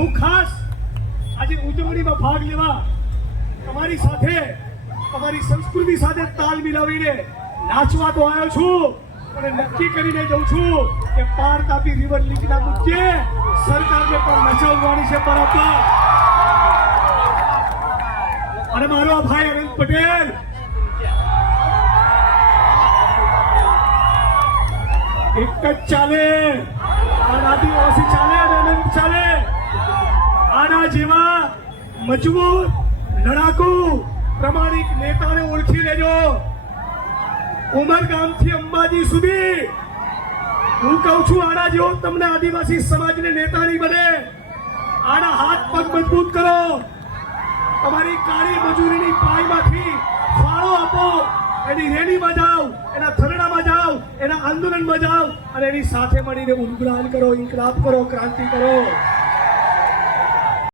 હું ખાસ આજે ઉજવણીમાં ભાગ લેવા તમારી સાથે તમારી સંસ્કૃતિ સાથે તાલ મિલાવીને નાચવા તો આવ્યો છું અને નક્કી કરીને જઉં છું કે પાર તાપી રિવર લીગના મુદ્દે સરકારને પણ નચાવવાની છે બરાબર. અને મારો ભાઈ અનંત પટેલ એક જ ચાલે, આદિવાસી ચાલે અને અનંત ચાલે. આના જેવા મજબૂત લડાકુ પ્રમાણિક નેતાને ઓળખી લેજો. ઉમરગામથી અંબાજી સુધી હું કહું છું, આના જેવો તમને આદિવાસી સમાજને નેતા નહીં બને. આના હાથ પગ મજબૂત કરો, તમારી કાળી મજૂરીની પાયમાંથી ફાળો આપો, એની રેલીમાં જાઓ, એના ધરણામાં જાઓ, એના આંદોલનમાં જાઓ અને એની સાથે મળીને ઉદ્ઘાટન કરો, ઇન્કલાબ કરો, ક્રાંતિ કરો.